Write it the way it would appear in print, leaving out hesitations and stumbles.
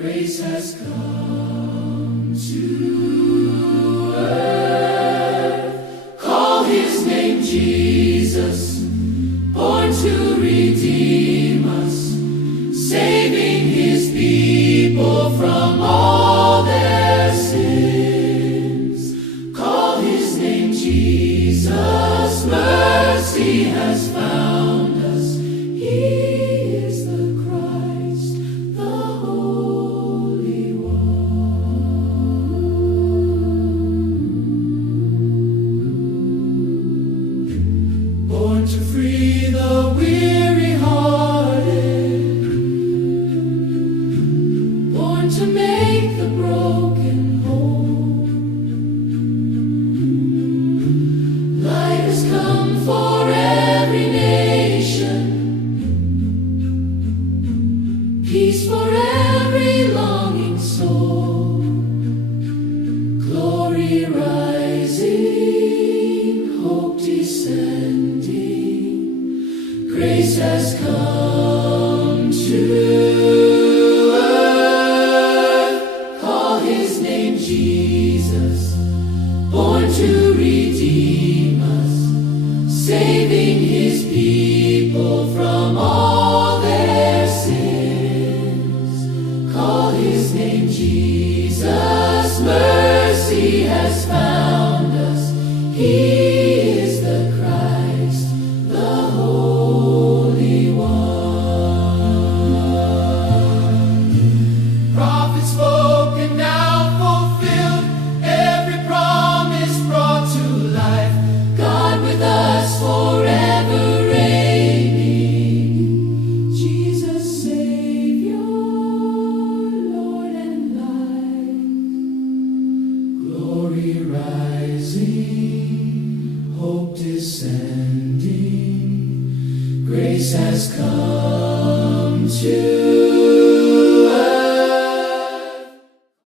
Grace has come to earth. Call his name Jesus, born to redeem us, saving his people from all their sins. Call his name Jesus, mercy has found us. He is the Christ, the Holy One. Born to free the weary-hearted, born to make the broken whole. Light has come for every nation, peace for every longing soul. Glory rising, hope descending, grace has come to earth. Call his name Jesus, born to redeem us, saving his people from all their sins. Call his name Jesus, mercy has found us. He is the Christ, the Holy One. Prophets spoken, now fulfilled, every promise brought to life. God with us forever reigning, Jesus Savior, Lord and light. Glory rising, hope descending, grace has come to